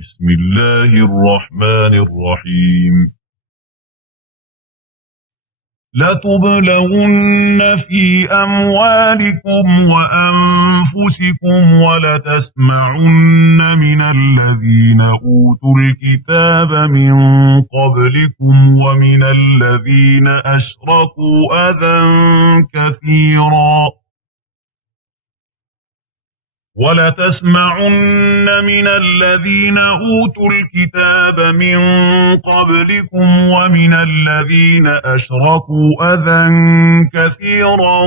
بسم الله الرحمن الرحيم. لتبلغن في أموالكم وأنفسكم ولتسمعن من الذين أوتوا الكتاب من قبلكم ومن الذين أشركوا أذى كثيرا ولتسمعن من الذين أوتوا الكتاب من قبلكم ومن الذين أشركوا أذى كثيرا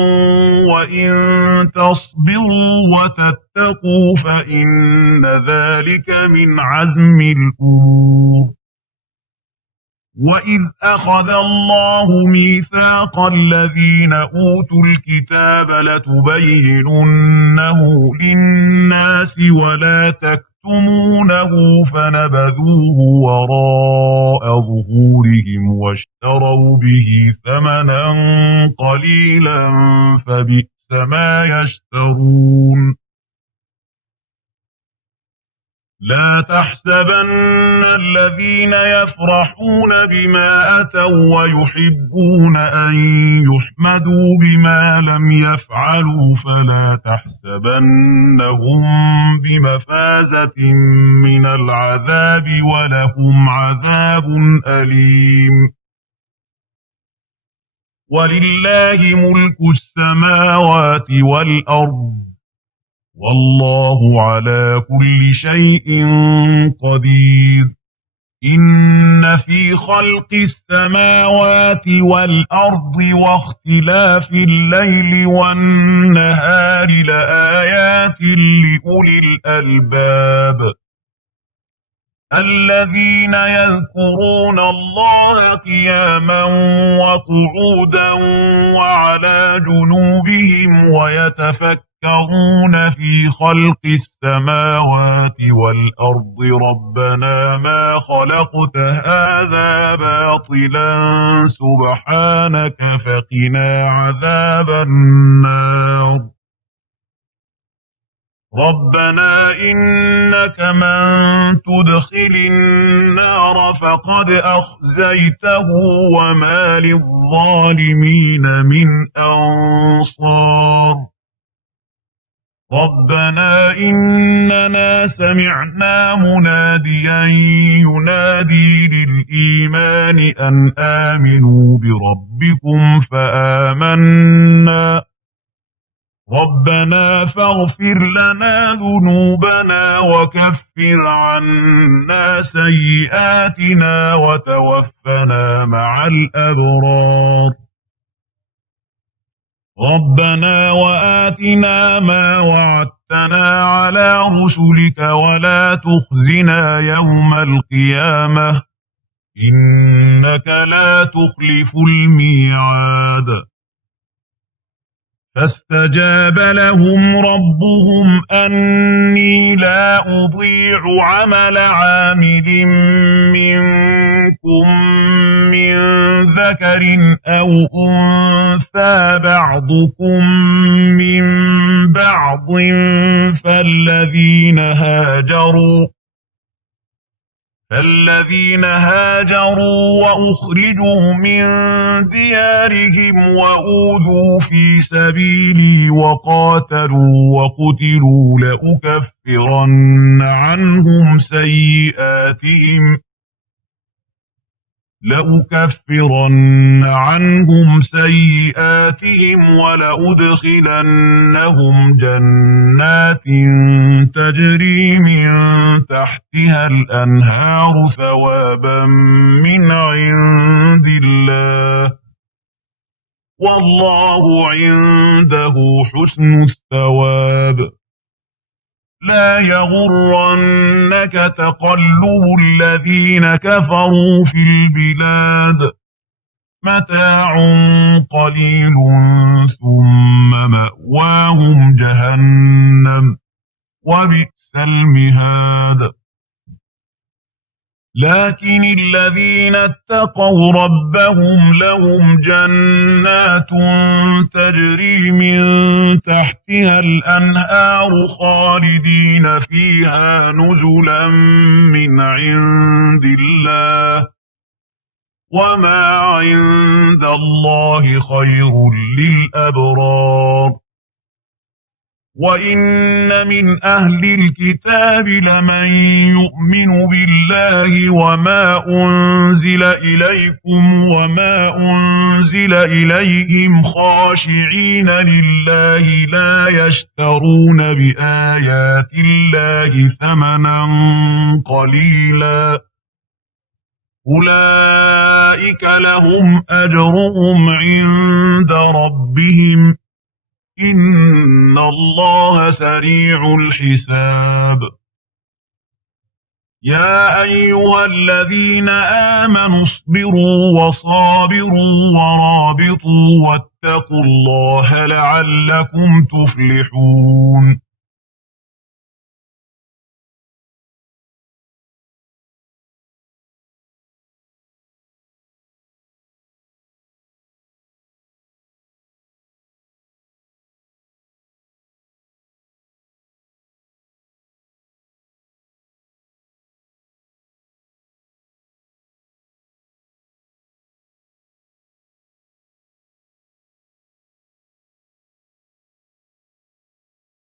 وإن تصبروا وتتقوا فإن ذلك من عزم الأمور. وإذ أخذ الله ميثاق الذين أوتوا الكتاب لتبيننه للناس ولا تكتمونه فنبذوه وراء ظهورهم واشتروا به ثمنا قليلا فبئس ما يشترون. لا تحسبن الذين يفرحون بما أتوا ويحبون أن يحمدوا بما لم يفعلوا فلا تحسبنهم بمفازة من العذاب ولهم عذاب أليم. ولله ملك السماوات والأرض والله على كل شيء قدير. إن في خلق السماوات والأرض واختلاف الليل والنهار لآيات لأولي الألباب الذين يذكرون الله قياما وقعودا وعلى جنوبهم ويتفكرون في خلق السماوات والأرض ربنا ما خلقت هذا باطلا سبحانك فقنا عذاب النار. ربنا إنك من تدخل النار فقد أخزيته وما للظالمين من أنصار. ربنا إننا سمعنا مناديا ينادي للإيمان أن آمنوا بربكم فآمنا. ربنا فاغفر لنا ذنوبنا وكفر عنا سيئاتنا وتوفنا مع الأبرار. ربنا وآتنا ما وعدتنا على رسلك ولا تخزنا يوم القيامة إنك لا تخلف الميعاد. فاستجاب لهم ربهم أني لا أضيع عمل عامل منكم من ذكر أو أنثى بعضكم من بعض فالذين هاجروا وأخرجوا من ديارهم وأوذوا في سبيلي وقاتلوا وقتلوا لأكفرن عنهم سيئاتهم ولأدخلنهم جنات تجري من تحتها الأنهار ثوابا من عند الله والله عنده حسن الثواب. لا يغرنك تقلب الذين كفروا في البلاد متاع قليل ثم مأواهم جهنم وبئس المهاد. لكن الذين اتقوا ربهم لهم جنات تجري من تحت تحتها الأنهار خالدين فيها نزلا من عند الله وما عند الله خير للأبرار وإن من أهل الكتاب لمن يؤمن بالله وما أنزل إليكم وما أنزل إليهم خاشعين لله لا يشترون بآيات الله ثمنا قليلا أولئك لهم أجرهم عند ربهم إن الله سريع الحساب يا أيها الذين آمنوا اصبروا وصابروا ورابطوا واتقوا الله لعلكم تفلحون